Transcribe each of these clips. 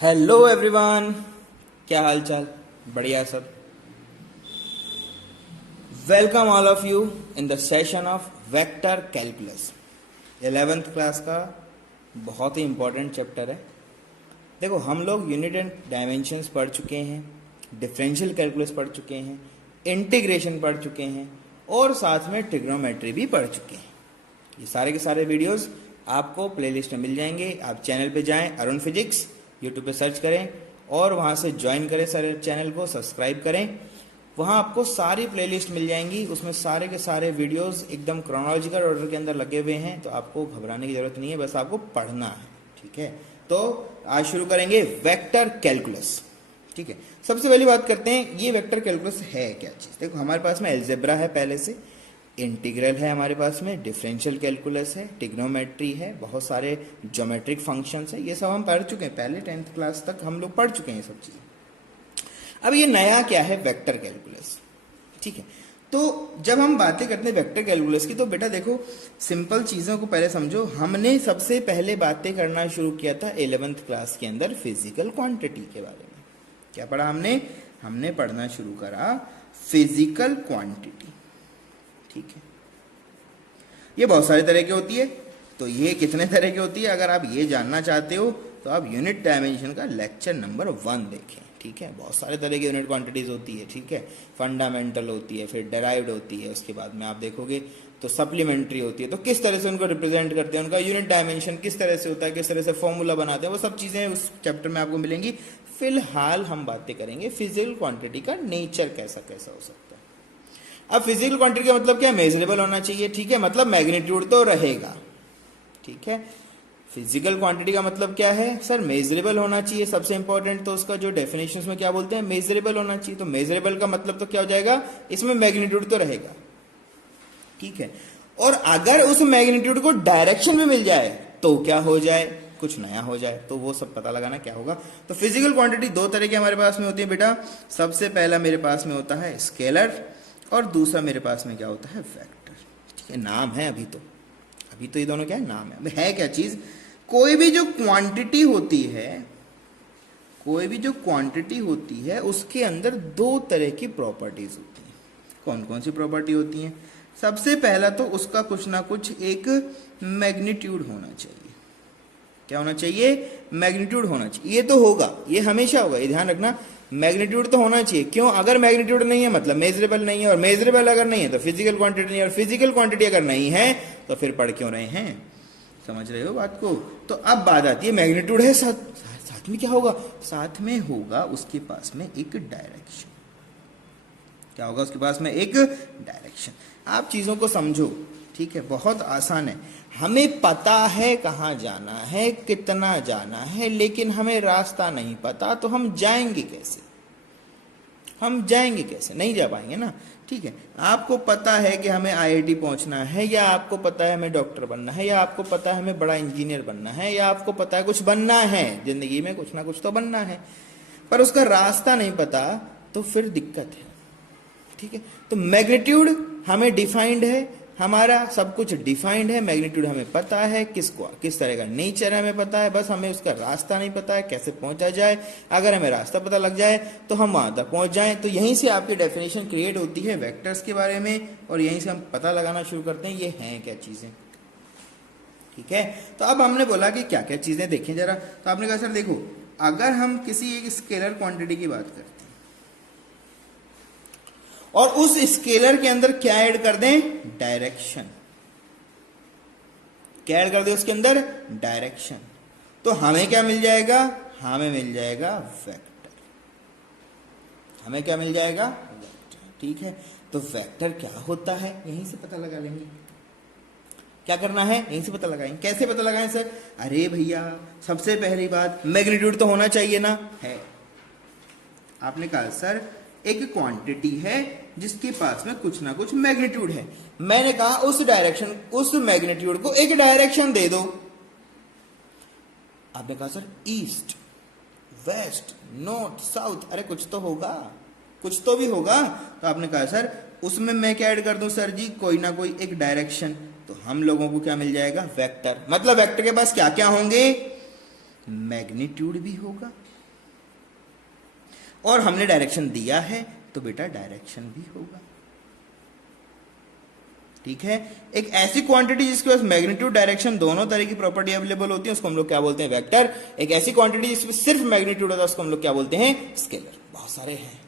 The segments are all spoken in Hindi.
हेलो एवरीवन, क्या हाल चाल? बढ़िया सब। Welcome all of you in the session of vector calculus. 11th class का बहुत ही इंपॉर्टेंट चैप्टर है। देखो, हम लोग यूनिट एंड डायमेंशंस पढ़ चुके हैं, डिफरेंशियल कैलकुलस पढ़ चुके हैं, इंटीग्रेशन पढ़ चुके हैं और साथ में ट्रिग्नोमेट्री भी पढ़ चुके हैं। ये सारे के सारे वीडियोस आपको प्लेलिस्ट में मिल जाएंगे। आप चैनल पे जाएं, अरुण फिजिक्स यूट्यूब पे सर्च करें और वहाँ से ज्वाइन करें, सारे चैनल को सब्सक्राइब करें। वहाँ आपको सारी प्लेलिस्ट मिल जाएंगी, उसमें सारे के सारे वीडियोस एकदम क्रोनोलॉजिकल ऑर्डर के अंदर लगे हुए हैं, तो आपको घबराने की जरूरत नहीं है, बस आपको पढ़ना है। ठीक है, तो आज शुरू करेंगे वेक्टर कैलकुलस। ठीक है, सबसे पहली बात करते हैं, ये वेक्टर कैलकुलस है क्या चीज़। देखो, हमारे पास में अलजेब्रा है, पहले से इंटीग्रल है, हमारे पास में डिफरेंशियल कैलकुलस है, ट्रिग्नोमेट्री है, बहुत सारे ज्योमेट्रिक फंक्शंस है। ये सब हम पढ़ चुके हैं, पहले 10th क्लास तक हम लोग पढ़ चुके हैं ये सब चीज़ें। अब ये नया क्या है, वेक्टर कैलकुलस। ठीक है, तो जब हम बातें करते हैं वेक्टर कैलकुलस की, तो बेटा देखो, सिंपल चीज़ों को पहले समझो। हमने सबसे पहले बातें करना शुरू किया था 11th क्लास के अंदर फिजिकल क्वांटिटी के बारे में। क्या पढ़ा हमने? हमने पढ़ना शुरू करा फिजिकल क्वांटिटी। ठीक है, ये बहुत सारे तरह की होती है। तो ये कितने तरह की होती है, अगर आप ये जानना चाहते हो तो आप यूनिट डायमेंशन का लेक्चर नंबर 1 देखें। ठीक है, बहुत सारे तरह की यूनिट क्वांटिटीज होती है। ठीक है, फंडामेंटल होती है, फिर डेराइव्ड होती है, उसके बाद में आप देखोगे तो सप्लीमेंट्री होती है। तो किस तरह से उनको रिप्रेजेंट करते हैं, उनका यूनिट डायमेंशन किस तरह से होता है, किस तरह से फॉर्मूला बनाते हैं, वो सब चीज़ें उस चैप्टर में आपको मिलेंगी। फिलहाल हम बातें करेंगे फिजिकल क्वांटिटी का नेचर कैसा कैसा हो सकता है। अब फिजिकल क्वांटिटी का मतलब क्या है? मेजरेबल होना चाहिए। ठीक है, मतलब मैग्नीट्यूड तो रहेगा। ठीक है, फिजिकल क्वांटिटी का मतलब क्या है सर? मेजरेबल होना चाहिए। सबसे इंपॉर्टेंट तो उसका जो डेफिनेशन में क्या बोलते हैं, मेजरेबल होना चाहिए। तो मेजरेबल का मतलब तो क्या हो जाएगा, इसमें मैग्नीट्यूड तो रहेगा। ठीक है, और अगर उस मैग्नीट्यूड को डायरेक्शन में मिल जाए तो क्या हो जाए, कुछ नया हो जाए, तो वो सब पता लगाना क्या होगा। तो फिजिकल क्वांटिटी दो तरह की हमारे पास में होती है बेटा। सबसे पहला मेरे पास में होता है स्केलर और दूसरा मेरे पास में क्या होता है, वेक्टर। ठीक है, नाम है अभी तो ये दोनों क्या है, नाम है क्या चीज। कोई भी जो क्वांटिटी होती है, कोई भी जो क्वांटिटी होती है उसके अंदर दो तरह की प्रॉपर्टीज होती हैं। कौन कौन सी प्रॉपर्टी होती हैं? सबसे पहला तो उसका कुछ ना कुछ एक मैग्नीट्यूड होना चाहिए। क्या होना चाहिए? मैग्नीट्यूड होना चाहिए। ये तो होगा, ये हमेशा होगा, ये ध्यान रखना, मैग्नीट्यूड तो होना चाहिए। क्यों? अगर मैग्नीट्यूड नहीं है मतलब मेजरेबल नहीं है, और मेजरेबल अगर नहीं है तो फिजिकल क्वांटिटी नहीं है, और फिजिकल क्वांटिटी अगर नहीं है तो फिर पढ़ क्यों रहे हैं? समझ रहे हो बात को? तो अब बात आती है, मैग्नीट्यूड है, साथ में क्या होगा? साथ में होगा उसके पास में एक डायरेक्शन। क्या होगा उसके पास में? एक डायरेक्शन। आप चीजों को समझो। ठीक है, बहुत आसान है। हमें पता है कहाँ जाना है, कितना जाना है, लेकिन हमें रास्ता नहीं पता, तो हम जाएंगे कैसे? नहीं जा पाएंगे ना। ठीक है, आपको पता है कि हमें आईआईटी पहुंचना है, या आपको पता है हमें डॉक्टर बनना है, या आपको पता है हमें बड़ा इंजीनियर बनना है, या आपको पता है कुछ बनना है जिंदगी में, कुछ ना कुछ तो बनना है, पर उसका रास्ता नहीं पता, तो फिर दिक्कत है। ठीक है, तो मैग्नीट्यूड हमें डिफाइंड है, हमारा सब कुछ डिफाइंड है, मैग्नीट्यूड हमें पता है, किस तरह का नेचर है हमें पता है, बस हमें उसका रास्ता नहीं पता है, कैसे पहुंचा जाए। अगर हमें रास्ता पता लग जाए तो हम वहां तक पहुंच जाएं। तो यहीं से आपकी डेफिनेशन क्रिएट होती है वेक्टर्स के बारे में, और यहीं से हम पता लगाना शुरू करते हैं ये हैं क्या चीजें। ठीक है, तो अब हमने बोला कि क्या क्या चीजें देखें जरा। तो आपने कहा सर देखो, अगर हम किसी एक स्केलर क्वांटिटी की बात करते हैं और उस स्केलर के अंदर क्या ऐड कर दें? डायरेक्शन। क्या ऐड कर दें उसके अंदर? डायरेक्शन। तो हमें क्या मिल जाएगा? हमें मिल जाएगा वेक्टर। हमें क्या मिल जाएगा? वेक्टर। ठीक है, तो वेक्टर क्या होता है यहीं से पता लगा लेंगे। क्या करना है? यहीं से पता लगाएंगे। कैसे पता लगाएं सर? अरे भैया, सबसे पहली बात, मैग्नीट्यूड तो होना चाहिए ना। है। आपने कहा सर एक क्वांटिटी है जिसके पास में कुछ ना कुछ मैग्नीट्यूड है। मैंने कहा उस डायरेक्शन, उस मैग्नीट्यूड को एक डायरेक्शन दे दो। आपने कहा sir east, west, north, south, अरे कुछ तो होगा, कुछ तो भी होगा। तो आपने कहा सर उसमें मैं क्या ऐड कर दूं सर जी? कोई ना कोई एक डायरेक्शन। तो हम लोगों को क्या मिल जाएगा? वेक्टर। मतलब वेक्टर के पास क्या क्या होंगे? मैग्नीट्यूड भी होगा और हमने डायरेक्शन दिया है तो बेटा डायरेक्शन भी होगा। ठीक है, एक ऐसी क्वांटिटी जिसके पास मैग्नीट्यूड डायरेक्शन दोनों तरह की प्रॉपर्टी अवेलेबल होती है उसको हम लोग क्या बोलते हैं, वेक्टर। एक ऐसी क्वांटिटी जिसमें सिर्फ मैग्नीट्यूड होता है उसको हम लोग क्या बोलते हैं, स्केलर। बहुत सारे हैं,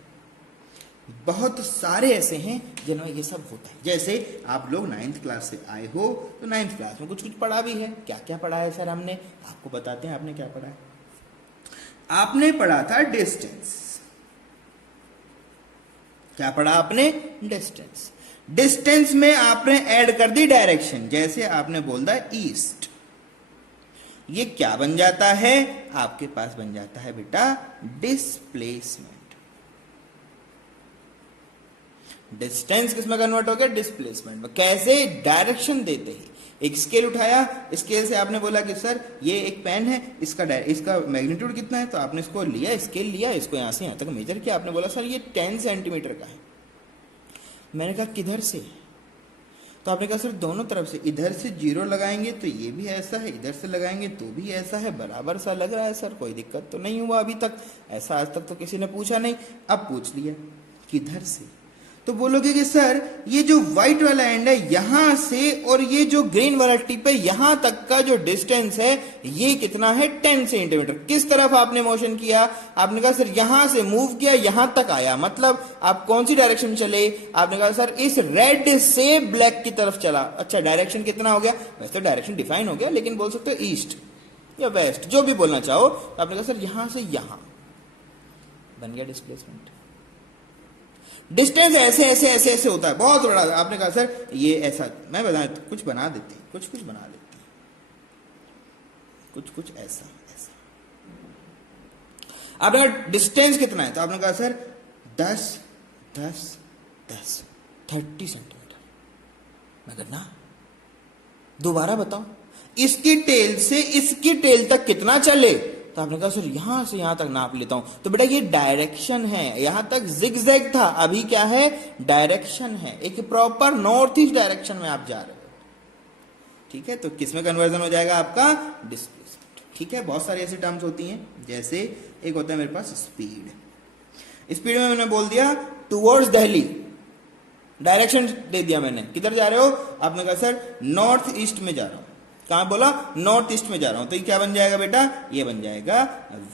बहुत सारे ऐसे हैं जिनमें ये सब होता है। जैसे आप लोग 9th क्लास से आए हो तो 9th क्लास में कुछ कुछ पढ़ा भी है। क्या क्या पढ़ा है सर हमने, आपको बताते हैं आपने क्या पढ़ा है। आपने पढ़ा था डिस्टेंस। क्या पढ़ा आपने, डिस्टेंस। डिस्टेंस में आपने ऐड कर दी डायरेक्शन, जैसे आपने बोल दिया ईस्ट। ये क्या बन जाता है, आपके पास बन जाता है बेटा डिस्प्लेसमेंट। डिस्टेंस किसमें कन्वर्ट हो गया, डिस्प्लेसमेंट में। कैसे, डायरेक्शन देते ही एक स्केल उठाया, स्केल से आपने बोला कि सर ये एक पेन है, इसका मैग्नीट्यूड कितना है, तो आपने इसको लिया, स्केल लिया, इसको यहां से यहां तक मेजर किया। आपने बोला सर ये 10 सेंटीमीटर का है। मैंने कहा किधर से, तो आपने कहा सर दोनों तरफ से। इधर से 0 लगाएंगे तो ये भी ऐसा है, इधर से लगाएंगे तो भी ऐसा है, बराबर सा लग रहा है सर, कोई दिक्कत तो नहीं हुआ अभी तक। ऐसा आज तक तो किसी ने पूछा नहीं। अब पूछ लिया किधर से, तो बोलोगे कि सर ये जो व्हाइट वाला एंड है यहां से और ये जो ग्रीन वाला टिप है यहां तक का जो डिस्टेंस है ये कितना है, 10 सेंटीमीटर। किस तरफ आपने मोशन किया, आपने कहा सर यहां से मूव किया, यहां तक आया, मतलब आप कौन सी डायरेक्शन चले, आपने कहा सर इस रेड से ब्लैक की तरफ चला। अच्छा, डायरेक्शन कितना हो गया, वैसे तो डायरेक्शन डिफाइन हो गया, लेकिन बोल सकते हो ईस्ट या वेस्ट, जो भी बोलना चाहो। तो आपने कहा सर यहां से यहां, बन गया डिस्प्लेसमेंट। डिस्टेंस ऐसे ऐसे ऐसे ऐसे होता है, बहुत बड़ा। आपने कहा सर ये ऐसा, मैं बता कुछ बना देते, कुछ कुछ बना देते, कुछ कुछ ऐसा ऐसा। आपने कहा डिस्टेंस कितना है, तो आपने कहा सर 10 10 10 30 सेंटीमीटर। मैं कहना दोबारा बताओ, इसकी टेल से इसकी टेल तक कितना चले, तो आपने कहा सर यहां से यहां तक नाप लेता हूं। तो बेटा ये डायरेक्शन है, यहां तक जिगजैग था, अभी क्या है, डायरेक्शन है। एक प्रॉपर नॉर्थ ईस्ट डायरेक्शन में आप जा रहे हो। ठीक है, तो किसमें कन्वर्जन हो जाएगा आपका, डिस्प्लेसमेंट। ठीक है, बहुत सारी ऐसी टर्म्स होती हैं। जैसे एक होता है मेरे पास स्पीड। स्पीड में मैंने बोल दिया टुवर्ड्स दिल्ली, डायरेक्शन दे दिया मैंने, किधर जा रहे हो, आपने कहा सर नॉर्थ ईस्ट में जा रहा हूं। कहां बोला, नॉर्थ ईस्ट में जा रहा हूं, तो ये क्या बन जाएगा बेटा, ये बन जाएगा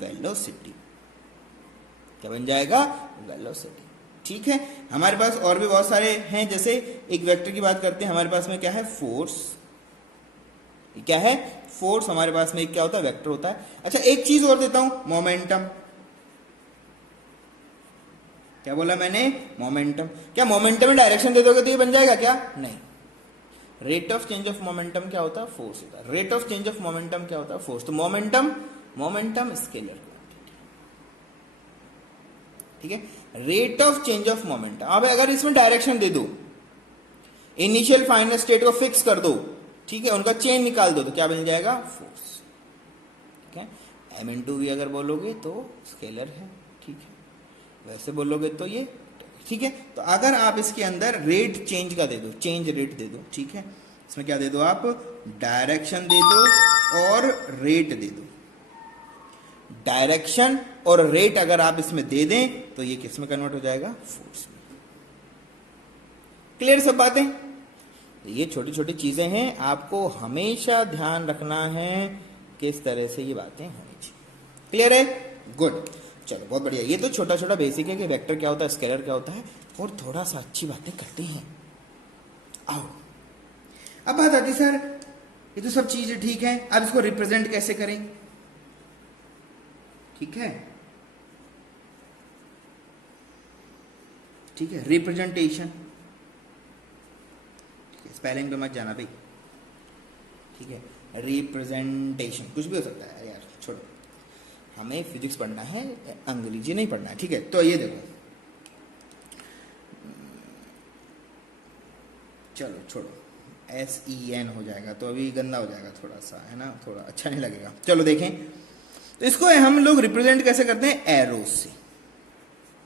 वेलोसिटी। क्या बन जाएगा, वेलोसिटी। ठीक है, हमारे पास और भी बहुत सारे हैं। जैसे एक वेक्टर की बात करते हैं, हमारे पास में क्या है, फोर्स। क्या है, फोर्स। हमारे पास में एक क्या होता है, वेक्टर होता है। अच्छा, एक चीज और देता हूं, मोमेंटम। क्या बोला मैंने, मोमेंटम। क्या मोमेंटम में डायरेक्शन दे दोगे तो ये बन जाएगा क्या, नहीं। Rate of change of momentum क्या होता है, फोर्स होता है। Rate of change of momentum क्या होता है, फोर्स। तो मोमेंटम स्केलर क्वांटिटी। ठीक है, rate of change of momentum. अब अगर इसमें डायरेक्शन दे दो, इनिशियल फाइनल स्टेट को फिक्स कर दो, ठीक है, उनका चेन निकाल दो, तो क्या बन जाएगा, फोर्स। ठीक है, m/v अगर बोलोगे तो स्केलर है। ठीक है, वैसे बोलोगे तो ये। ठीक है, तो अगर आप इसके अंदर रेट चेंज का दे दो, चेंज रेट दे दो। ठीक है, इसमें क्या दे दो आप, डायरेक्शन दे दो और रेट दे दो। डायरेक्शन और रेट अगर आप इसमें दे दें तो ये किस में कन्वर्ट हो जाएगा, फोर्स में। क्लियर सब बातें। ये छोटी छोटी चीजें हैं, आपको हमेशा ध्यान रखना है किस तरह से ये बातें होनी चाहिए। क्लियर है, गुड। चलो बहुत बढ़िया। ये तो छोटा छोटा बेसिक है कि वेक्टर क्या होता है, स्केलर क्या होता है, और थोड़ा सा अच्छी बातें करते हैं। आओ, अब बात आती सर ये तो सब चीजें ठीक है, अब इसको रिप्रेजेंट कैसे करें। ठीक है, ठीक है, रिप्रेजेंटेशन। स्पेलिंग पे मत जाना भाई। ठीक है, रिप्रेजेंटेशन कुछ भी हो सकता है यार, छोड़ो, हमें फिजिक्स पढ़ना है, अंग्रेजी नहीं पढ़ना है। ठीक है, तो ये देखो, चलो छोड़ो, SEN हो जाएगा तो अभी गंदा हो जाएगा थोड़ा सा, है ना, थोड़ा अच्छा नहीं लगेगा। चलो देखें, तो इसको हम लोग रिप्रेजेंट कैसे करते हैं, एरो से।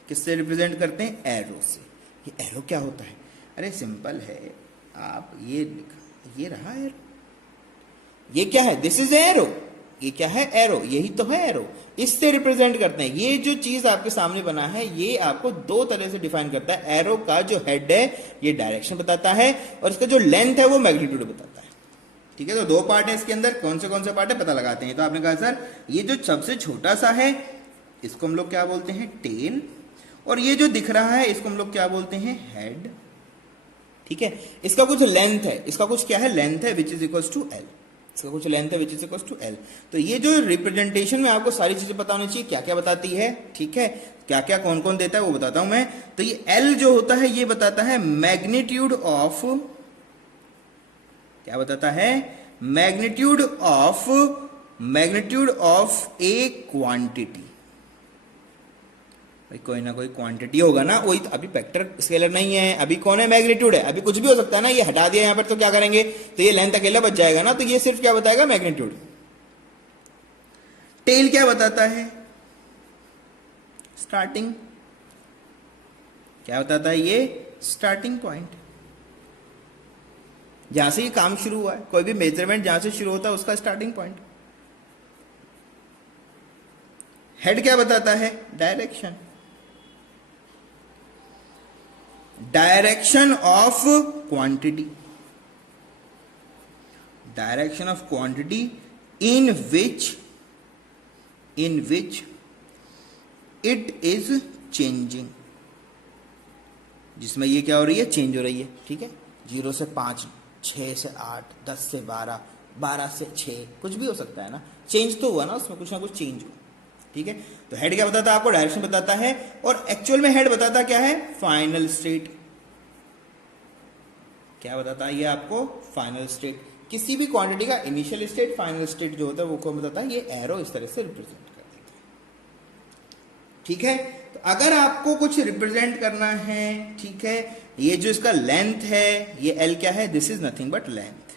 किससे रिप्रेजेंट करते हैं, एरो से। ये एरो क्या होता है, अरे सिंपल है, आप ये लिखा, ये रहा एरो, ये क्या है, दिस इज एरो। ये क्या है? एरो, यही तो है एरो, इससे रिप्रेजेंट करते हैं। ये जो चीज आपके सामने बना है ये आपको दो तरह से डिफाइन करता है। एरो का जो हेड है ये डायरेक्शन बताता है और इसका जो लेंथ है वो मैग्नीट्यूड बताता है। ठीक है, तो दो पार्ट है इसके अंदर, कौन से पार्ट है पता लगाते हैं। तो आपने कहा सर ये जो सबसे छोटा सा है इसको हम लोग क्या बोलते हैं? टेल, और ये जो दिख रहा है इसको हम लोग क्या बोलते हैं? हेड। ठीक है, इसका कुछ लेंथ है, इसका कुछ क्या है? लेंथ है, which is equals to L. इसका कुछ लेंथ है which is equals to L. तो ये जो रिप्रेजेंटेशन में आपको सारी चीजें पता होनी चाहिए, क्या क्या बताती है। ठीक है, क्या क्या कौन कौन देता है वो बताता हूं मैं। तो ये एल जो होता है ये बताता है मैग्नीट्यूड ऑफ, क्या बताता है? Magnitude of A quantity. भाई कोई ना कोई क्वांटिटी होगा ना, वही तो। अभी वेक्टर स्केलर नहीं है, अभी कौन है? मैग्नीट्यूड है। अभी कुछ भी हो सकता है ना, ये हटा दिया यहां पर तो क्या करेंगे? तो ये लेंथ अकेला बच जाएगा ना, तो ये सिर्फ क्या बताएगा? मैग्नीट्यूड। टेल क्या बताता है? स्टार्टिंग। क्या बताता है ये? स्टार्टिंग पॉइंट, जहां से ये काम शुरू हुआ है। कोई भी मेजरमेंट जहां से शुरू होता है उसका स्टार्टिंग पॉइंट। हेड क्या बताता है? Direction, direction of quantity, direction of quantity in which it is changing, जिसमें ये क्या हो रही है? चेंज हो रही है। ठीक है, 0 से 5, 6 से 8, 10 से 12, 12 से 6, कुछ भी हो सकता है ना, चेंज तो हुआ ना, उसमें कुछ ना कुछ चेंज हुआ। ठीक है, तो हेड क्या बताता है आपको? डायरेक्शन बताता है, और एक्चुअल में हेड बताता क्या है? Final state. क्या बताता है ये आपको? Final state. किसी भी क्वांटिटी का इनिशियल स्टेट, फाइनल स्टेट जो होता है वो कौन बताता है? ये एरो इस तरह से रिप्रेजेंट कर देता है। ठीक है, तो अगर आपको कुछ रिप्रेजेंट करना है, ठीक है, ये जो इसका लेंथ है ये एल क्या है? This is nothing but length.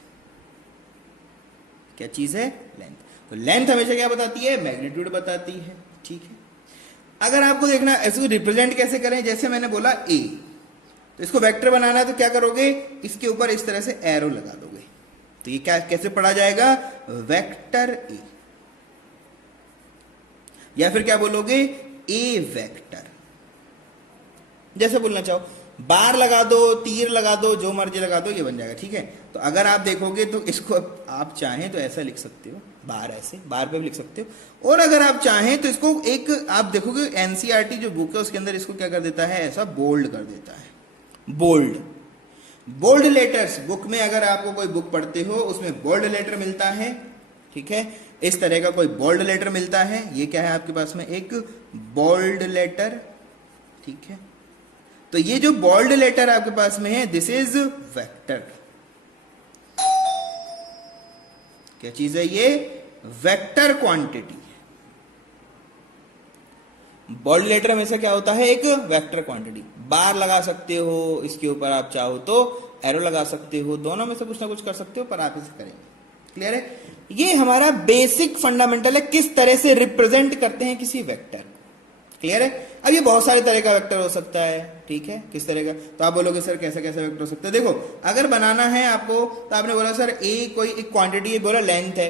क्या चीज है? लेंथ। तो लेंथ हमेशा क्या बताती है? मैग्नीट्यूड बताती है। ठीक है, अगर आपको देखना ऐसे रिप्रेजेंट कैसे करें, जैसे मैंने बोला ए, तो इसको वेक्टर बनाना है तो क्या करोगे? इसके ऊपर इस तरह से एरो लगा दोगे, तो ये क्या कैसे पढ़ा जाएगा? Vector A. या फिर क्या बोलोगे? ए वेक्टर। जैसे बोलना चाहो, बार लगा दो, तीर लगा दो, जो मर्जी लगा दो, ये बन जाएगा। ठीक है, तो अगर आप देखोगे तो इसको आप चाहें तो ऐसा लिख सकते हो, बार, ऐसे बार पे भी लिख सकते हो। और अगर आप चाहें तो इसको एक, आप देखोगे एनसीईआरटी जो बुक है उसके अंदर इसको क्या कर देता है? ऐसा बोल्ड कर देता है। बोल्ड लेटर्स, बुक में अगर आपको कोई बुक पढ़ते हो उसमें बोल्ड लेटर मिलता है। ठीक है, इस तरह का कोई बोल्ड लेटर मिलता है। ये क्या है आपके पास में? एक बोल्ड लेटर। ठीक है, तो ये जो बोल्ड लेटर आपके पास में है दिस इज वेक्टर। क्या चीज है ये? Vector quantity. बोल्ड लेटर हमेशा क्या होता है? एक वेक्टर क्वांटिटी। बार लगा सकते हो, इसके ऊपर आप चाहो तो एरो लगा सकते हो, दोनों में से कुछ ना कुछ कर सकते हो, पर आप इसे करेंगे। क्लियर है? ये हमारा बेसिक फंडामेंटल है, किस तरह से रिप्रेजेंट करते हैं किसी वेक्टर। क्लियर है? अब ये बहुत सारे तरह का वेक्टर हो सकता है। ठीक है, किस तरह का? तो आप बोलोगे सर कैसा कैसा वेक्टर हो सकता है? देखो, अगर बनाना है आपको तो आपने बोला सर ए कोई एक क्वांटिटी है, बोला लेंथ है,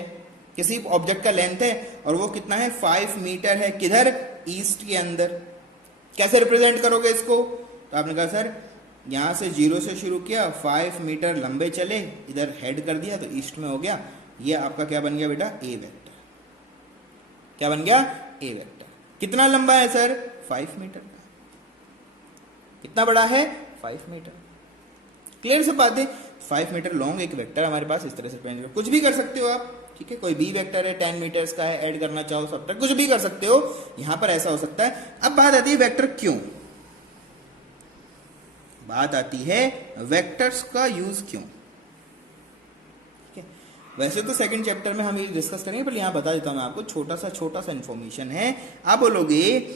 किसी ऑब्जेक्ट का लेंथ है और वो कितना है? 5 मीटर है। किधर? ईस्ट के अंदर। कैसे रिप्रेजेंट करोगे इसको? तो आपने कहा सर यहां से 0 से शुरू किया, 5 मीटर लंबे चले, इधर हेड कर दिया तो ईस्ट में हो गया। ये आपका क्या बन गया बेटा? ए वेक्टर। क्या बन गया? ए वेक्टर। कितना लंबा है सर? 5 मीटर का। कितना बड़ा है? 5 मीटर। क्लियर से बात है? 5 मीटर लॉन्ग एक वेक्टर हमारे पास इस तरह से रिप्रेजेंट, कुछ भी कर सकते हो आप। ठीक है, कोई बी वेक्टर है 10 मीटर्स का है, ऐड करना चाहो सब तक कुछ भी कर सकते हो, यहां पर ऐसा हो सकता है। अब बात आती है वेक्टर क्यों, बात आती है वेक्टर्स का यूज क्यों। ठीक है, वैसे तो सेकंड चैप्टर में हम ये डिस्कस करेंगे, पर यहां बता देता हूं मैं आपको, छोटा सा इंफॉर्मेशन है। आप बोलोगे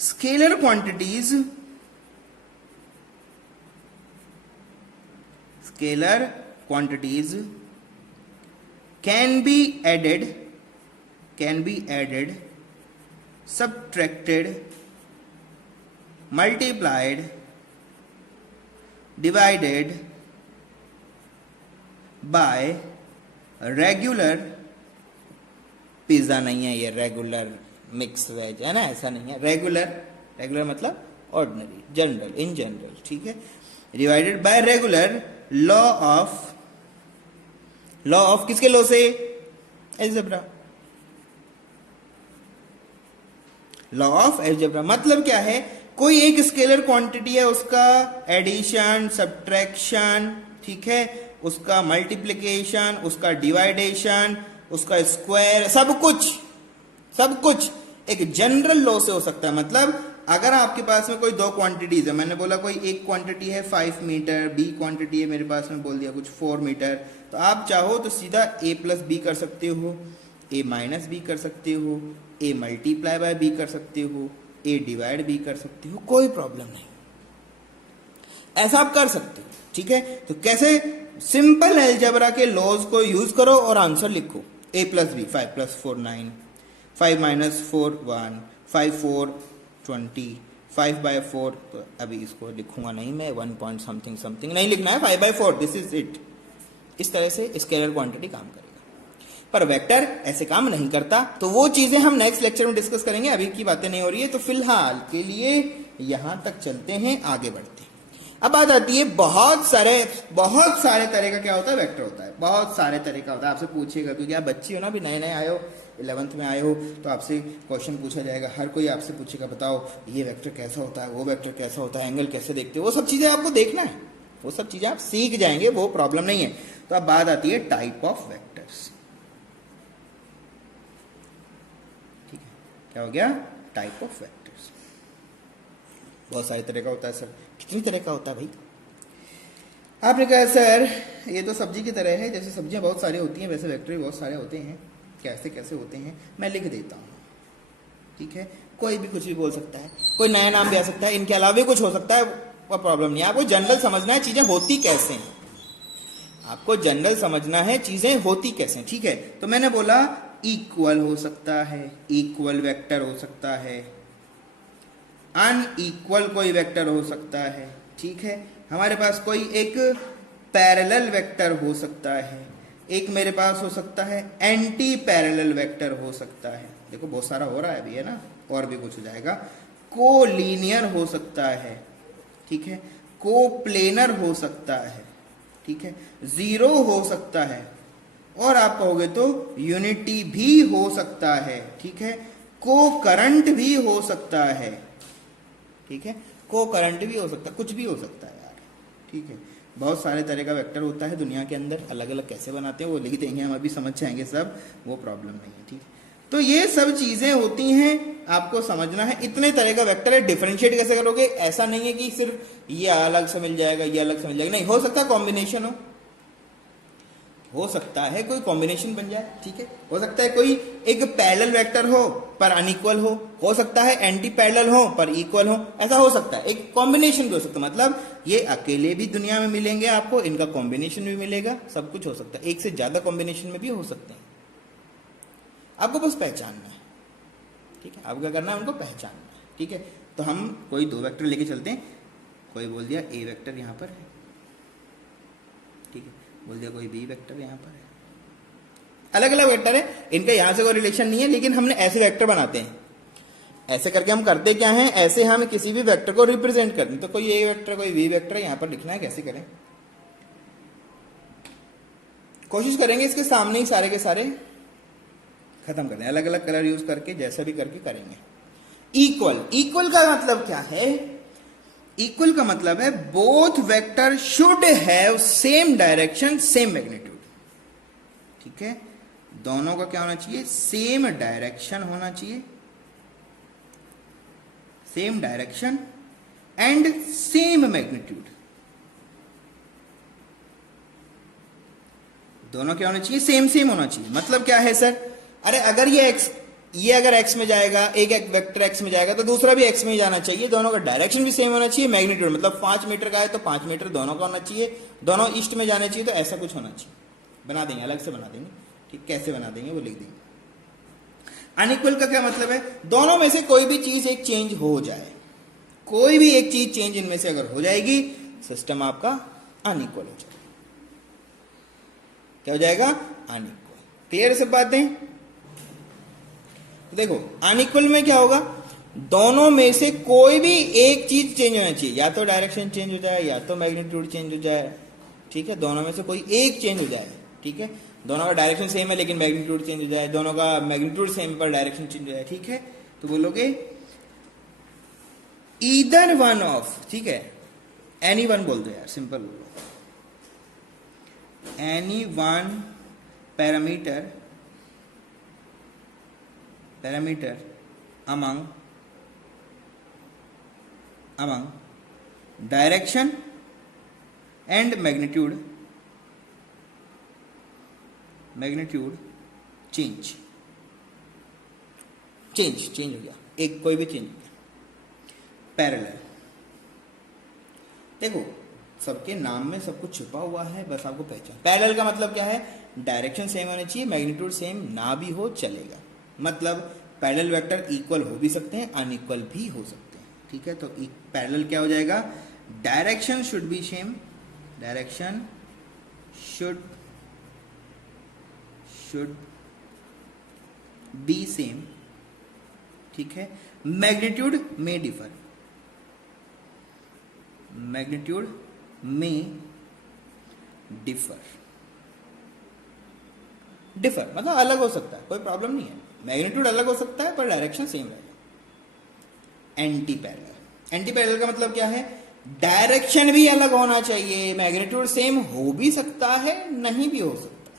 scalar quantities can be added, subtracted, multiplied, divided by regular pizza नहीं है ये रेगुलर मिक्स वेज है ना, ऐसा नहीं है। रेगुलर मतलब ऑर्डिनरी, जनरल, इन जनरल, ठीक है। Divided by regular law of किसके लॉ से? Algebra, law of algebra. मतलब क्या है, कोई एक स्केलर क्वांटिटी है, उसका एडिशन, सब्ट्रैक्शन, ठीक है, उसका मल्टीप्लिकेशन, उसका डिवाइडेशन, उसका स्क्वायर, सब कुछ एक जनरल लॉ से हो सकता है। मतलब अगर आपके पास में कोई दो क्वांटिटीज है, मैंने बोला कोई एक क्वांटिटी है 5 मीटर, बी क्वांटिटी है मेरे पास में बोल दिया कुछ 4 मीटर, तो आप चाहो तो सीधा a प्लस बी कर सकते हो, a माइनस बी कर सकते हो, a मल्टीप्लाई बाय बी कर सकते हो, a डिवाइड बी कर सकते हो, कोई प्रॉब्लम नहीं, ऐसा आप कर सकते हो, ठीक है। तो कैसे? सिंपल अलजेब्रा के लॉज को यूज करो और आंसर लिखो। a plus B, 5 plus 4 9, 5 minus 4 1, 5 4 20, 5 by 4, तो अभी इसको लिखूंगा नहीं मैं, 1 पॉइंट समथिंग समथिंग नहीं लिखना है, 5 बाय 4, दिस इज इट। इस तरह से स्केलर क्वांटिटी काम करेगा, पर वेक्टर ऐसे काम नहीं करता। तो वो चीजें हम नेक्स्ट लेक्चर में डिस्कस करेंगे, अभी की बातें नहीं हो रही है। तो फिलहाल के लिए यहां तक चलते हैं, आगे बढ़ते हैं। अब बात आती है बहुत सारे तरह का क्या होता है, वेक्टर होता है, बहुत सारे तरह का होता है। आपसे पूछेगा, क्योंकि आप बच्ची हो ना, अभी नए आए हो, 11th में आए हो, तो आपसे क्वेश्चन पूछा जाएगा, हर कोई आपसे पूछेगा बताओ ये वेक्टर कैसा होता है, वो वेक्टर कैसा होता है, एंगल कैसे देखते हो, वो सब चीजें आपको देखना है, वो सब चीजें आप सीख जाएंगे, वो प्रॉब्लम नहीं है। तो अब बात आती है टाइप ऑफ वेक्टर्स, ठीक है। क्या हो गया? Type of vectors. बहुत सारे तरह का होता है सर, कितनी तरह का होता है भाई? आपने कहा सर ये तो सब्जी की तरह है, जैसे सब्जियां बहुत सारी होती हैं वैसे वेक्टर भी बहुत सारे होते हैं, कैसे कैसे होते हैं मैं लिख देता हूं, ठीक है। कोई भी कुछ भी बोल सकता है, कोई नया नाम भी आ सकता है, इनके अलावा भी कुछ हो सकता है, वो प्रॉब्लम नहीं है। आपको जनरल समझना है चीजें होती कैसे हैं, आपको जनरल समझना है चीजें होती कैसे हैं, ठीक है। तो मैंने बोला इक्वल हो सकता है, इक्वल वेक्टर हो सकता है, अनइक्वल कोई वेक्टर हो सकता है, ठीक है। हमारे पास कोई एक पैरेलल वेक्टर हो सकता है, एक मेरे पास हो सकता है एंटी पैरेलल वेक्टर हो सकता है। देखो बहुत सारा हो रहा है अभी, है ना, और भी कुछ हो जाएगा। कोलिनियर हो सकता है, ठीक है, कोप्लेनर हो सकता है, ठीक है, जीरो हो सकता है, और आप कहोगे तो यूनिटी भी हो सकता है, ठीक है, को करंट भी हो सकता है, ठीक है, को करंट भी हो सकता है, कुछ भी हो सकता है यार, ठीक है। बहुत सारे तरह का वेक्टर होता है दुनिया के अंदर, अलग अलग कैसे बनाते हैं वो लिख देंगे, हम अभी समझ जाएंगे सब, वो प्रॉब्लम नहीं है, ठीक है। तो ये सब चीजें होती हैं, आपको समझना है। इतने तरह का वेक्टर है, डिफरेंशिएट कैसे करोगे? ऐसा नहीं है कि सिर्फ ये अलग से मिल जाएगा, ये अलग से मिल जाएगा, नहीं, हो सकता है कॉम्बिनेशन हो सकता है कोई कॉम्बिनेशन बन जाए, ठीक है। हो सकता है कोई एक पैरेलल वेक्टर हो पर अनइक्वल हो सकता है एंटी पैरेलल हो पर इक्वल हो, ऐसा हो सकता है। एक कॉम्बिनेशन भी हो सकता है, मतलब ये अकेले भी दुनिया में मिलेंगे आपको, इनका कॉम्बिनेशन भी मिलेगा, सब कुछ हो सकता है, एक से ज्यादा कॉम्बिनेशन में भी हो सकते हैं। आपको बस पहचानना है, ठीक है, आपको क्या करना है, उनको पहचानना है, ठीक है। तो हम कोई दो वेक्टर लेके चलते हैं, कोई बोल दिया ए वेक्टर यहां पर है, ठीक है, बोल दिया कोई बी वेक्टर यहां पर है, अलग अलग वेक्टर है, इनका यहां से कोई रिलेशन नहीं है, लेकिन हमने ऐसे वेक्टर बनाते हैं। ऐसे करके हम करते क्या हैं, ऐसे हम किसी भी वेक्टर को रिप्रेजेंट करते हैं। तो कोई ए वेक्टर कोई बी वेक्टर यहां पर लिखना है, कैसे करें, कोशिश करेंगे इसके सामने ही सारे के सारे खत्म कर दें, अलग अलग कलर यूज करके, जैसा भी करके करेंगे। इक्वल का मतलब क्या है? इक्वल का मतलब है both vector should have same direction same magnitude, ठीक है। दोनों का क्या होना चाहिए? सेम डायरेक्शन होना चाहिए, same direction and same magnitude, दोनों क्या होना चाहिए? सेम होना चाहिए। मतलब क्या है सर? अरे अगर ये अगर x में जाएगा, एक वेक्टर x में जाएगा तो दूसरा भी x में ही जाना चाहिए, दोनों का डायरेक्शन भी सेम होना चाहिए, मैग्नीट्यूड मतलब 5 मीटर का है तो 5 मीटर दोनों का होना चाहिए, दोनों ईस्ट में जाने चाहिए, तो ऐसा कुछ होना चाहिए। बना देंगे, अलग से बना देंगे, ठीक, कैसे बना देंगे वो लिख देंगे। अनइक्वल का क्या मतलब है? दोनों में से कोई भी चीज एक चेंज हो जाए, कोई भी एक चीज चेंज इनमें से अगर हो जाएगी, सिस्टम आपका अनइक्वल हो जाएगा। क्या हो जाएगा? अनइक्वल। क्लियर सब बातें? तो देखो अनइक्वल में क्या होगा, दोनों में से कोई भी एक चीज चेंज होना चाहिए, या तो डायरेक्शन चेंज हो जाए या तो मैग्नीट्यूड चेंज हो जाए, ठीक है, दोनों में से कोई एक चेंज हो जाए, ठीक है, दोनों का डायरेक्शन सेम है लेकिन मैग्नीट्यूड चेंज हो जाए, दोनों का मैग्नीट्यूड सेम पर डायरेक्शन चेंज हो जाए, ठीक है, तो बोलोगे ईदर वन ऑफ, ठीक है, एनी वन बोल दो यार, सिंपल बोलो, any one parameter among direction and magnitude change हो गया, एक कोई भी चेंज हो गया। पैरेलल, देखो सबके नाम में सब कुछ छुपा हुआ है, बस आपको पहचान। पैरेलल का मतलब क्या है, डायरेक्शन सेम होनी चाहिए, मैग्नीट्यूड सेम ना भी हो चलेगा, मतलब पैरेलल वेक्टर इक्वल हो भी सकते हैं, अनइक्वल भी हो सकते हैं, ठीक है। तो पैरेलल क्या हो जाएगा, direction should be same, direction should be same, ठीक है। मैग्नीट्यूड में डिफर, डिफर मतलब अलग हो सकता है, कोई प्रॉब्लम नहीं है, मैग्नीट्यूड अलग हो सकता है पर डायरेक्शन सेम रहेगा। एंटी पैरेलल का मतलब क्या है, डायरेक्शन भी अलग होना चाहिए, मैग्नीट्यूड सेम हो भी सकता है नहीं भी हो सकता है,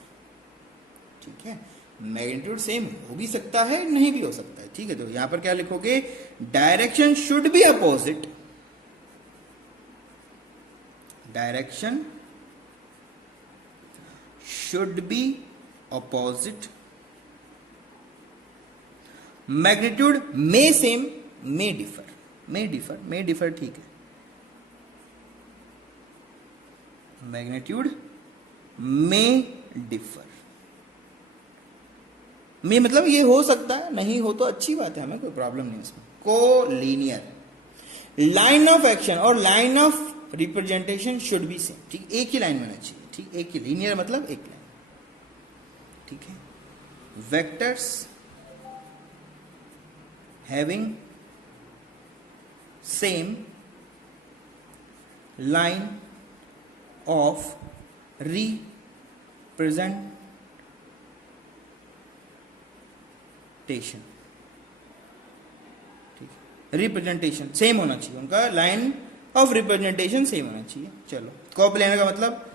ठीक है, मैग्नीट्यूड सेम हो भी सकता है नहीं भी हो सकता है, ठीक है। तो यहां पर क्या लिखोगे, direction should be opposite, direction should be opposite, magnitude में सेम, में डिफर, ठीक है, मैग्नीट्यूड में डिफर, में मतलब ये हो सकता है, नहीं हो तो अच्छी बात है, हमें कोई प्रॉब्लम नहीं इसमें। कोलिनियर, लाइन ऑफ एक्शन और line of representation should be same, ठीक, एक ही लाइन में होना चाहिए, ठीक, एक ही, लीनियर मतलब एक लाइन, ठीक है। Vectors having same line of representation, ठीक है, रिप्रेजेंटेशन सेम होना चाहिए, उनका लाइन ऑफ रिप्रेजेंटेशन सेम होना चाहिए। चलो, कोप्लेनर का मतलब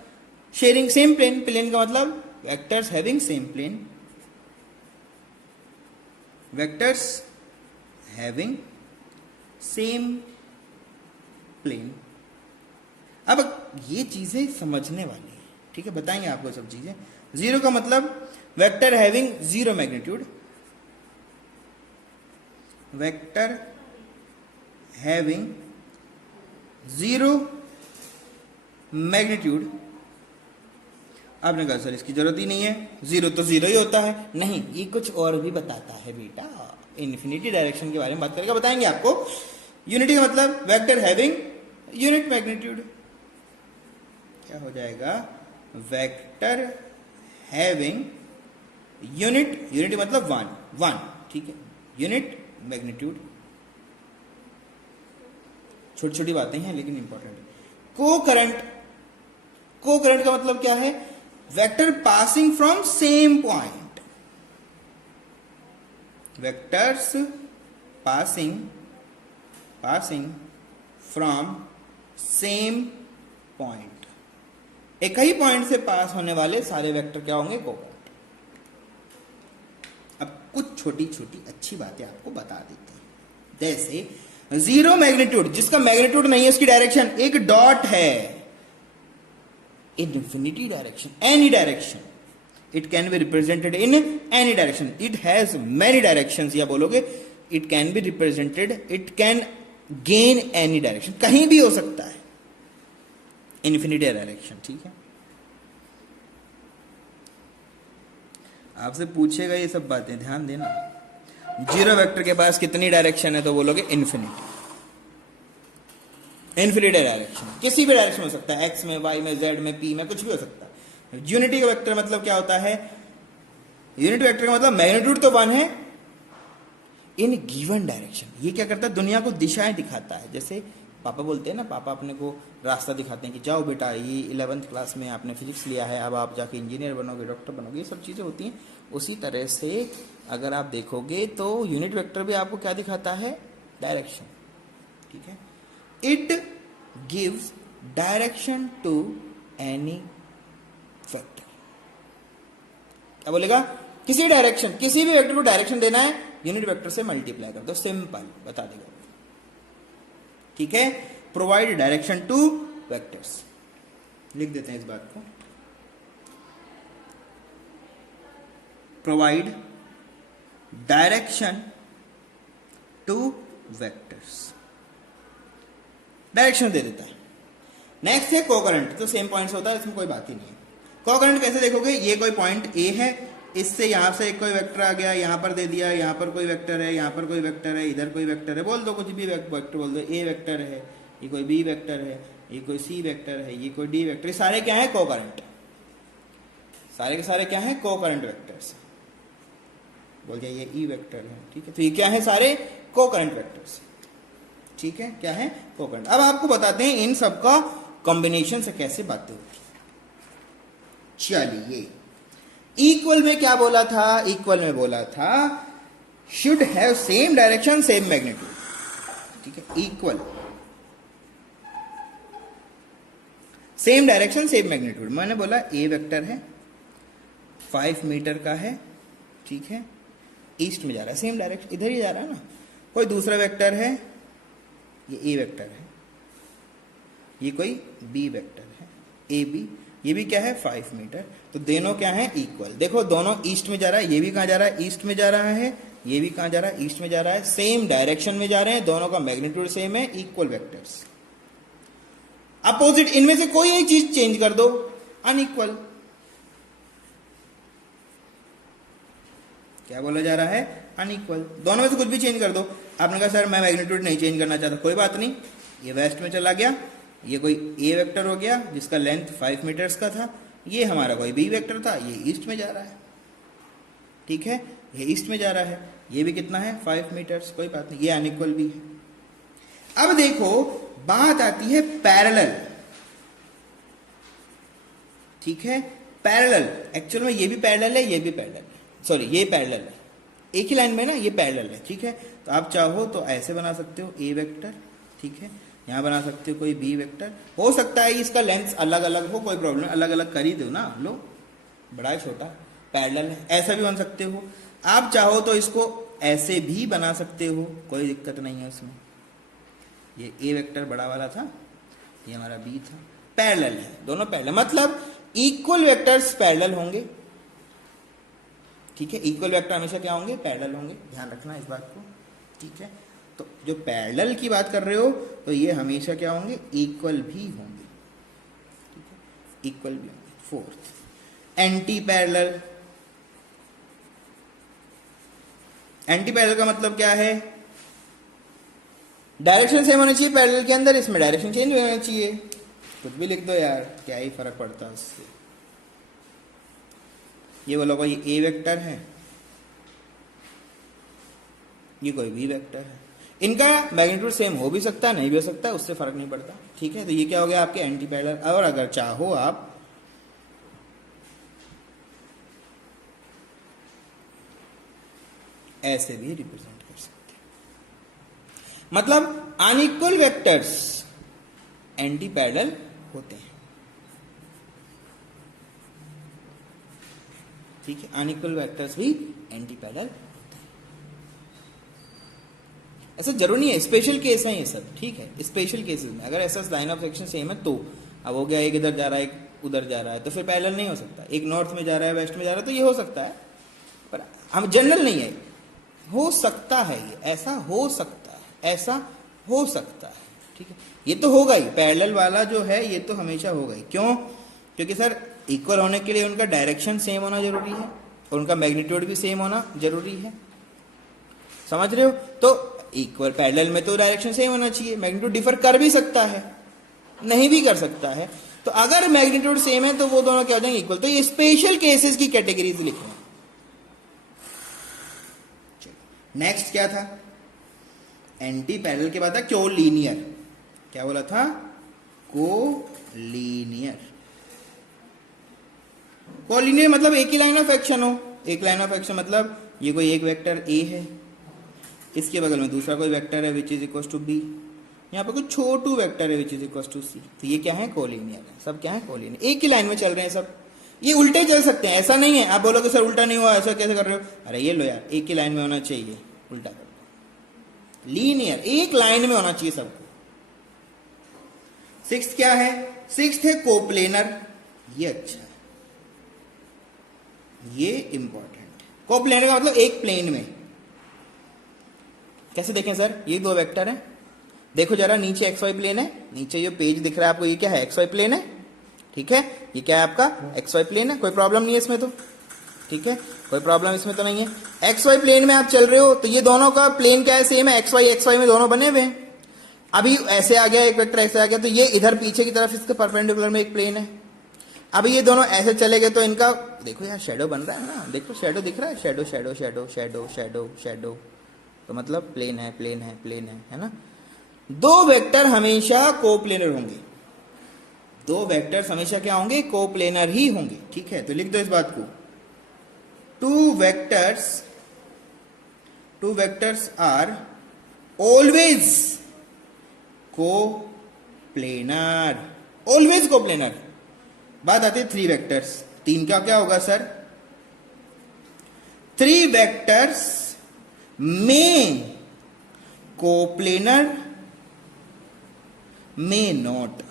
शेयरिंग सेम प्लेन, प्लेन का मतलब vectors having same plane, vectors having same plane. अब ये चीजें समझने वाली है, ठीक है, बताएंगे आपको सब चीजें। जीरो का मतलब vector having zero magnitude, vector having zero magnitude. आपने कहा सर इसकी जरूरत ही नहीं है, जीरो तो जीरो ही होता है, नहीं, ये कुछ और भी बताता है बेटा, इन्फिनिटी डायरेक्शन के बारे में बात करके बताएंगे आपको। यूनिटी का मतलब वेक्टर हैविंग यूनिट मैग्नीट्यूड, क्या हो जाएगा, वेक्टर हैविंग यूनिट मतलब वन, ठीक है, यूनिट मैग्नीट्यूड। छोटी छोटी बातें हैं लेकिन इंपॉर्टेंट है। को करंट का मतलब क्या है, vector passing from same point, vectors passing from same point, एक ही पॉइंट से पास होने वाले सारे वेक्टर क्या होंगे, को करंट। अब कुछ छोटी छोटी अच्छी बातें आपको बता देते हैं, जैसे जीरो मैग्नीट्यूड, जिसका मैग्नीट्यूड नहीं है, उसकी डायरेक्शन एक डॉट है, infinity direction, any direction, it can be represented in any direction, it has many directions, या बोलोगे it can be represented, it can gain any direction, कहीं भी हो सकता है, इनफिनिटी डायरेक्शन, ठीक है। आपसे पूछेगा ये सब बातें, ध्यान देना। जीरो वेक्टर के पास कितनी डायरेक्शन है, तो बोलोगे इन्फिनिटी डायरेक्शन, किसी भी डायरेक्शन हो सकता है, एक्स में, वाई में, जेड में, पी में, कुछ भी हो सकता है। यूनिटी का वेक्टर मतलब क्या होता है, यूनिट वेक्टर का मतलब मैग्नीट्यूड तो वन है, इन गिवन डायरेक्शन। ये क्या करता है, दुनिया को दिशाएं दिखाता है। जैसे पापा बोलते हैं ना, पापा अपने को रास्ता दिखाते हैं कि जाओ बेटा, ये 11th क्लास में आपने फिजिक्स लिया है, अब आप जाके इंजीनियर बनोगे, डॉक्टर बनोगे, ये सब चीज़ें होती हैं। उसी तरह से अगर आप देखोगे तो यूनिट वेक्टर भी आपको क्या दिखाता है, डायरेक्शन। ठीक है, it gives direction to any vector. क्या बोलेगा, किसी डायरेक्शन, किसी भी वेक्टर को डायरेक्शन देना है, यूनिट वेक्टर से मल्टीप्लाई कर दो, सिंपल बता देगा। ठीक है, प्रोवाइड डायरेक्शन टू वेक्टर्स, लिख देते हैं इस बात को। Provide direction to vectors, direction दे देता है। नेक्स्ट है कोकरेंट, तो सेम पॉइंट्स होता है, इसमें कोई बात ही नहीं है। कोकरेंट कैसे देखोगे, ये कोई पॉइंट ए है, इससे यहां से कोई वेक्टर आ गया, यहां पर दे दिया, यहां पर कोई वेक्टर है, यहां पर कोई वेक्टर है, इधर कोई वेक्टर है, बोल दो कुछ भी वेक्टर बोल दो, ए वेक्टर है, ये कोई बी वेक्टर है, ये कोई सी वेक्टर है, ये कोई डी वेक्टर, ये सारे क्या है, कोकरेंट। सारे के सारे क्या है, कोकरेंट वेक्टर्स। बोल दिया ये ई वेक्टर है, ठीक है, तो ये क्या है, सारे कोकरेंट वेक्टर्स। ठीक है, क्या है, कोकरेंट। अब आपको बताते हैं इन सबका कॉम्बिनेशन से कैसे बातें होती। चलिए, इक्वल में क्या बोला था, इक्वल में बोला था should have same direction same magnitude. ठीक है, equal same direction same magnitude. मैंने बोला ए वेक्टर है, 5 मीटर का है, ठीक है, ईस्ट में जा रहा है, सेम डायरेक्शन इधर ही जा रहा है ना। कोई दूसरा वेक्टर है, ये ए वेक्टर है, ये कोई बी वेक्टर है, ए बी, ये भी क्या है, 5 मीटर, तो दोनों क्या है, इक्वल। देखो दोनों ईस्ट में जा रहा है, ये भी कहां जा रहा है, ईस्ट में जा रहा है, ये भी कहां जा रहा है, ईस्ट में जा रहा है, सेम डायरेक्शन में जा रहे हैं, दोनों का मैग्नीट्यूड सेम है, इक्वल वेक्टर्स। अपोजिट, इनमें से कोई एक चीज चेंज कर दो, अनइक्वल। क्या बोला जा रहा है, अनइक्वल। दोनों में से कुछ भी चेंज कर दो। आपने कहा सर मैं मैग्नीट्यूड नहीं चेंज करना चाहता, कोई बात नहीं, ये वेस्ट में चला गया, ये कोई ए वेक्टर हो गया जिसका लेंथ 5 मीटर्स का था, ये हमारा कोई बी वेक्टर था, ये ईस्ट में जा रहा है। ठीक है, ये ईस्ट में जा रहा है, ये भी कितना है, 5 मीटर्स, कोई बात नहीं, ये अनइक्वल भी है। अब देखो बात आती है पैरेलल। ठीक है, पैरेलल, एक्चुअल में ये भी पैरेलल है, ये भी पैरेलल है, सॉरी ये पैरेलल है, एक ही लाइन में ना, ये पैरेलल है। ठीक है, तो आप चाहो तो ऐसे बना सकते हो ए वेक्टर, ठीक है, यहां बना सकते हो कोई बी वेक्टर, हो सकता है इसका लेंथ अलग अलग हो, कोई प्रॉब्लम, अलग अलग कर ही दो ना, लो बड़ा छोटा पैरेलल है, ऐसा भी बन सकते हो। आप चाहो तो इसको ऐसे भी बना सकते हो, कोई दिक्कत नहीं है उसमें। ये ए वेक्टर बड़ा वाला था, ये हमारा बी था, पैरेलल है, दोनों पैरेलल, मतलब इक्वल वेक्टर्स पैरेलल होंगे। ठीक है, इक्वल वेक्टर हमेशा क्या होंगे, पैरेलल होंगे, ध्यान रखना इस बात को। ठीक है, तो जो पैरेलल की बात कर रहे हो तो ये हमेशा क्या होंगे, इक्वल भी होंगे। ठीक है, इक्वल भी होंगे। Fourth, anti parallel. Anti parallel का मतलब क्या है, डायरेक्शन सेम होनी चाहिए पैरेलल के अंदर, इसमें डायरेक्शन चेंज होना चाहिए। कुछ भी लिख दो यार, क्या ही फर्क पड़ता है उससे। ये बोलो कोई ए वेक्टर है, ये कोई बी वेक्टर है, इनका मैग्नीट्यूड सेम हो भी सकता है, नहीं भी हो सकता है, उससे फर्क नहीं पड़ता। ठीक है, तो ये क्या हो गया आपके एंटी पैरेलल। और अगर चाहो आप ऐसे भी रिप्रेजेंट कर सकते हैं, मतलब अनइक्वल वेक्टर्स एंटी पैरेलल होते हैं। ठीक है, अनइक्वल वेक्टर्स भी एंटी पैरेलल होते हैं। ऐसा जरूरी नहीं है, स्पेशल केस है ये सब। ठीक है, स्पेशल केसेस में अगर ऐसा लाइन ऑफ एक्शन सेम है तो, अब हो गया एक इधर जा रहा है एक उधर जा रहा है, तो फिर पैरेलल नहीं हो सकता। एक नॉर्थ में जा रहा है वेस्ट में जा रहा है तो ये हो सकता है, पर हम जनरल नहीं है, हो सकता है, ये ऐसा हो सकता है, ऐसा हो सकता है। ठीक है, ये तो होगा ही, पैरेलल वाला जो है ये तो हमेशा होगा ही। क्यों, क्योंकि सर इक्वल होने के लिए उनका डायरेक्शन सेम होना जरूरी है और उनका मैग्नीट्यूड भी सेम होना जरूरी है, समझ रहे हो। तो इक्वल पैरेलल में तो डायरेक्शन सेम होना चाहिए, मैग्नीट्यूड डिफर कर भी सकता है, नहीं भी कर सकता है। तो अगर मैग्नीट्यूड सेम है तो वो दोनों क्या हो जाएंगे, इक्वल। तो ये स्पेशल केसेस की कैटेगरीज लिखना। नेक्स्ट क्या था? एंटी पैरेलल के बाद था कोलीनियर। क्या बोला था? कोलीनियर। कोलीनियर मतलब एक ही लाइन ऑफ एक्शन हो। एक लाइन ऑफ एक्शन मतलब ये कोई एक वेक्टर ए है, इसके बगल में दूसरा कोई वेक्टर है which is equal to B, यहाँ पे कोई छोटू वेक्टर है which is equal to C. तो ये क्या है? कोलीनियर है। सब क्या है? कोलीनियर। एक ही लाइन में चल रहे हैं सब। ये उल्टे चल सकते हैं, ऐसा नहीं है। आप बोलोगे सर उल्टा नहीं हुआ, ऐसा कैसे कर रहे हो? अरे ये लो यार, एक ही लाइन में होना चाहिए, उल्टा कर दो। लीनियर, एक लाइन में होना चाहिए सबको। सिक्स्थ क्या है? सिक्स्थ है कोप्लेनर। ये अच्छा है, ये इंपॉर्टेंट। कोप्लेनर का मतलब एक प्लेन में। कैसे देखें सर? ये दो वेक्टर है, देखो जरा, नीचे एक्स वाई प्लेन है, नीचे जो पेज दिख रहा है आपको ये क्या है? एक्स वाई प्लेन है, ठीक है। ये क्या है आपका? एक्स वाई प्लेन है। कोई प्रॉब्लम नहीं है इसमें तो, ठीक है, कोई प्रॉब्लम इसमें तो नहीं है। एक्स वाई प्लेन में आप चल रहे हो तो ये दोनों का प्लेन क्या है? सेम है। एक्स वाई में दोनों बने हुए हैं। अभी ऐसे आ गया एक वेक्टर, ऐसे आ गया, तो ये इधर पीछे की तरफ इसके परपेंडिकुलर में एक प्लेन है। अभी ये दोनों ऐसे चले गए तो इनका देखो यार शेडो बन रहा है ना, देखो शेडो दिख रहा है, shadow shadow shadow shadow shadow shadow, तो मतलब प्लेन है, प्लेन है, प्लेन है ना। दो वेक्टर हमेशा कोप्लेनर होंगे। दो वेक्टर्स हमेशा क्या होंगे? कोप्लेनर ही होंगे, ठीक है। तो लिख दो इस बात को, two vectors are always coplanar, always coplanar. बात आती है थ्री वेक्टर्स। तीन का क्या होगा सर? थ्री वेक्टर्स में कोप्लेनर में नॉट।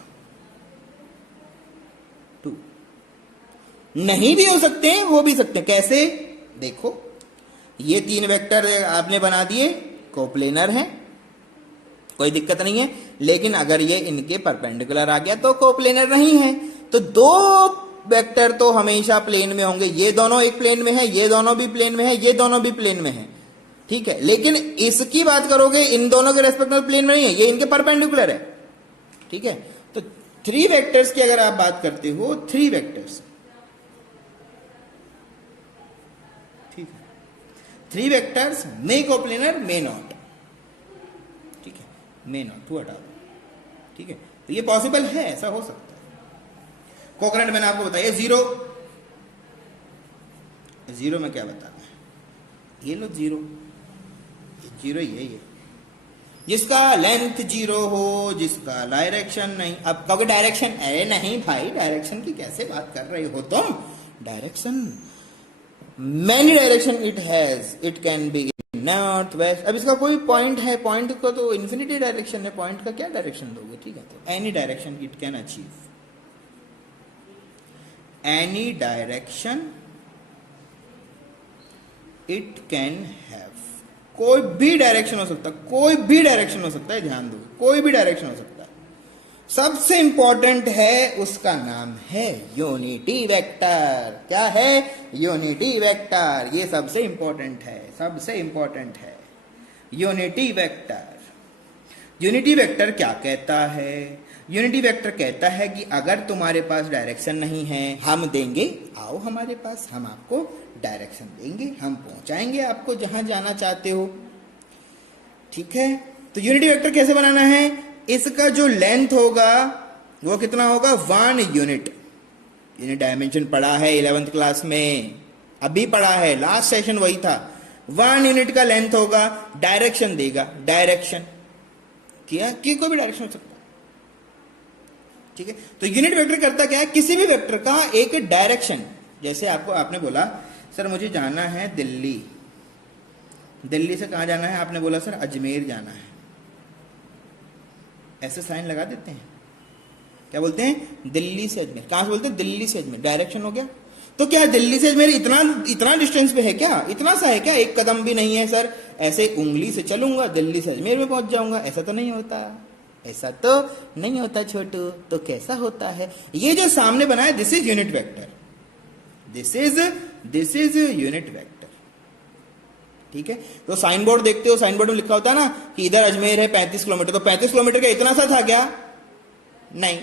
टू नहीं भी हो सकते हैं, हो भी सकते हैं। कैसे? देखो, ये तीन वेक्टर आपने बना दिए, कोप्लेनर है, कोई दिक्कत नहीं है। लेकिन अगर ये इनके परपेंडिकुलर आ गया तो कोप्लेनर नहीं है। तो दो वेक्टर तो हमेशा प्लेन में होंगे। ये दोनों एक प्लेन में है, ये दोनों भी प्लेन में है, ये दोनों भी प्लेन में है, ठीक है। लेकिन इसकी बात करोगे, इन दोनों के रेस्पेक्ट में प्लेन में नहीं है, ये इनके परपेंडिकुलर है, ठीक है। तो थ्री वेक्टर्स की अगर आप बात करते हो, थ्री वेक्टर्स, ठीक है, थ्री वेक्टर्स में कोप्लेनर में नॉट, ठीक है, में नॉट, टू हटा दो, ठीक है। तो ये पॉसिबल है, ऐसा हो सकता है। कोकरेंट मैंने आपको बताया जीरो, जीरो में क्या बताना है? ये लो जीरो, जीरो ही है ये, जिसका लेंथ जीरो हो, जिसका डायरेक्शन नहीं। अब कहोगे डायरेक्शन, अरे नहीं भाई, डायरेक्शन की कैसे बात कर रहे हो तुम? Direction many direction it has, it can be north west. अब इसका कोई पॉइंट है, पॉइंट का तो इन्फिनिटी डायरेक्शन है, पॉइंट का क्या डायरेक्शन दोगे? ठीक है, तो any direction it can achieve, any direction it can have. कोई भी डायरेक्शन हो सकता है, कोई भी डायरेक्शन हो सकता है, ध्यान दो, कोई भी डायरेक्शन हो सकता है। सबसे इंपॉर्टेंट है, उसका नाम है यूनिटी वेक्टर। क्या है? Unity vector. ये सबसे इंपॉर्टेंट है, सबसे इंपॉर्टेंट है यूनिटी वेक्टर। यूनिटी वेक्टर क्या कहता है? यूनिटी वेक्टर कहता है कि अगर तुम्हारे पास डायरेक्शन नहीं है, हम देंगे, आओ हमारे पास, हम आपको डायरेक्शन देंगे, हम पहुंचाएंगे आपको जहां जाना चाहते हो, ठीक है। तो यूनिटी वेक्टर कैसे बनाना है? इसका जो लेंथ होगा वो कितना होगा? 1 यूनिट। यूनिट डायमेंशन पढ़ा है 11th क्लास में, अभी पढ़ा है, लास्ट सेशन वही था। 1 यूनिट का लेंथ होगा, डायरेक्शन देगा, डायरेक्शन किया कि कोई भी डायरेक्शन हो सकता है, ठीक है। तो यूनिट वेक्टर करता क्या है? किसी भी वेक्टर का एक डायरेक्शन, जैसे आपने बोला सर मुझे जाना है दिल्ली, दिल्ली से कहां जाना है? आपने बोला सर अजमेर जाना है, ऐसे साइन लगा देते हैं, क्या बोलते हैं? दिल्ली से अजमेर। कहां से बोलते हैं? दिल्ली से अजमेर, डायरेक्शन हो गया। तो क्या दिल्ली से अजमेर इतना डिस्टेंस पे है क्या? इतना सा है क्या? एक कदम भी नहीं है सर, ऐसे उंगली से चलूंगा दिल्ली से अजमेर में पहुंच जाऊंगा, ऐसा तो नहीं होता, ऐसा तो नहीं होता छोटू। तो कैसा होता है? ये जो सामने बना है, this is unit vector, this is unit vector, ठीक है। तो साइन बोर्ड देखते हो, साइन बोर्ड में लिखा होता है ना कि इधर अजमेर है 35 किलोमीटर, तो 35 किलोमीटर का इतना सा था क्या? नहीं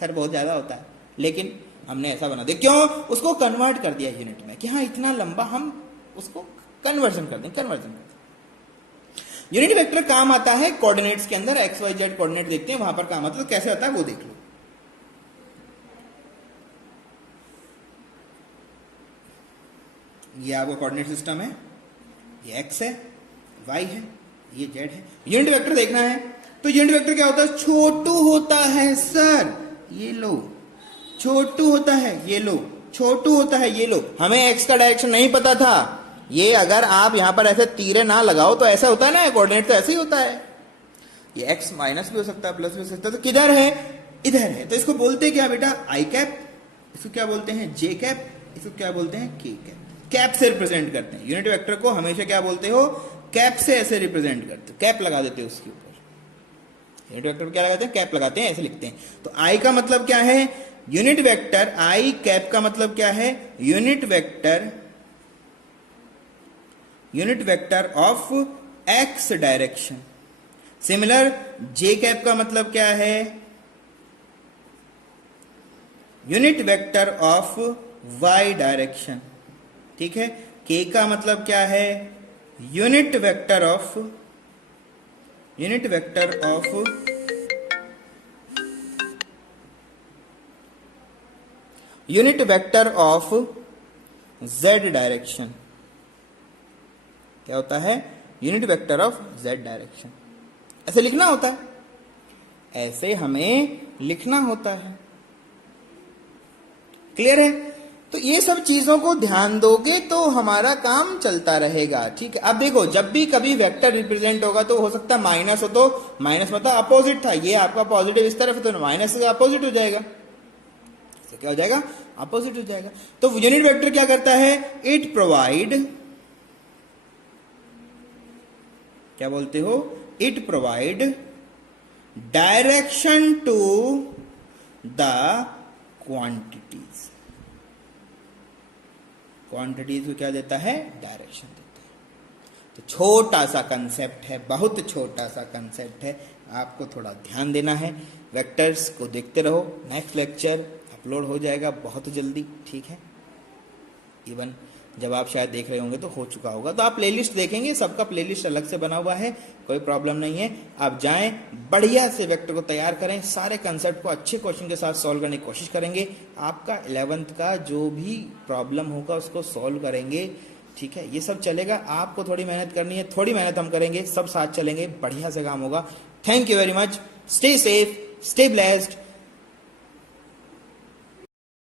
सर, बहुत ज्यादा होता है। लेकिन हमने ऐसा बना दिया, क्यों? उसको कन्वर्ट कर दिया यूनिट में, कि हाँ इतना लंबा, हम उसको कन्वर्जन कर दें, कन्वर्जन कर दें, यूनिट वेक्टर काम आता है कोऑर्डिनेट्स के अंदर, एक्स वाई जेड कोऑर्डिनेट देखते हैं वहां पर काम आता है, तो कैसे आता है वो देख लो। ये आपका कोऑर्डिनेट सिस्टम है, ये एक्स है, वाई है, ये जेड है। यूनिट वेक्टर देखना है तो यूनिट वेक्टर क्या होता है, छोटू होता है सर, ये लो, छोटू होता है, ये लो, छोटू होता है, ये लो। हमें एक्स का डायरेक्शन नहीं पता था, ये अगर आप यहां पर ऐसे तीरे ना लगाओ तो ऐसा होता है ना, कोऑर्डिनेट तो ऐसे ही होता है। ये एक्स माइनस भी हो सकता है, प्लस भी हो सकता है, तो किधर है, इधर है। तो इसको बोलते हैं क्या बेटा, आई कैप, इसको क्या बोलते हैं, जे कैप, इसको क्या बोलते हैं, के कैप। कैप से रिप्रेजेंट करते हैं यूनिट वेक्टर को, हमेशा क्या बोलते हो, कैप से ऐसे रिप्रेजेंट करते हो, कैप लगा देते हो उसके ऊपर। यूनिट वेक्टर को क्या लगाते हैं, कैप लगाते हैं, ऐसे लिखते हैं। तो आई का मतलब क्या है, यूनिट वेक्टर, आई कैप का मतलब क्या है, unit vector of X direction. Similar J cap का मतलब क्या है, unit vector of Y direction. ठीक है, के का मतलब क्या है, unit vector of Z direction. क्या होता है, unit vector of Z direction. ऐसे लिखना होता है, ऐसे हमें लिखना होता है। क्लियर है? तो ये सब चीजों को ध्यान दोगे तो हमारा काम चलता रहेगा। ठीक है, अब देखो जब भी कभी वेक्टर रिप्रेजेंट होगा तो हो सकता है माइनस हो, तो माइनस मतलब अपोजिट था, ये आपका पॉजिटिव इस तरफ है तो माइनस से अपोजिट हो जाएगा, क्या हो जाएगा, अपोजिट हो जाएगा। तो यूनिट वेक्टर क्या करता है, इट प्रोवाइड, क्या बोलते हो, it provide direction to the quantities. Quantities को क्या देता है, डायरेक्शन देता है। तो छोटा सा कंसेप्ट है, बहुत छोटा सा कंसेप्ट है, आपको थोड़ा ध्यान देना है। वेक्टर्स को देखते रहो, नेक्स्ट लेक्चर अपलोड हो जाएगा बहुत जल्दी। ठीक है, इवन जब आप शायद देख रहे होंगे तो हो चुका होगा, तो आप प्लेलिस्ट देखेंगे, सबका प्लेलिस्ट अलग से बना हुआ है, कोई प्रॉब्लम नहीं है। आप जाएं, बढ़िया से वेक्टर को तैयार करें, सारे कंसेप्ट को अच्छे क्वेश्चन के साथ सॉल्व करने की कोशिश करेंगे। आपका 11th का जो भी प्रॉब्लम होगा उसको सॉल्व करेंगे। ठीक है, ये सब चलेगा, आपको थोड़ी मेहनत करनी है, थोड़ी मेहनत हम करेंगे, सब साथ चलेंगे, बढ़िया से काम होगा। Thank you very much, stay safe, stay blessed.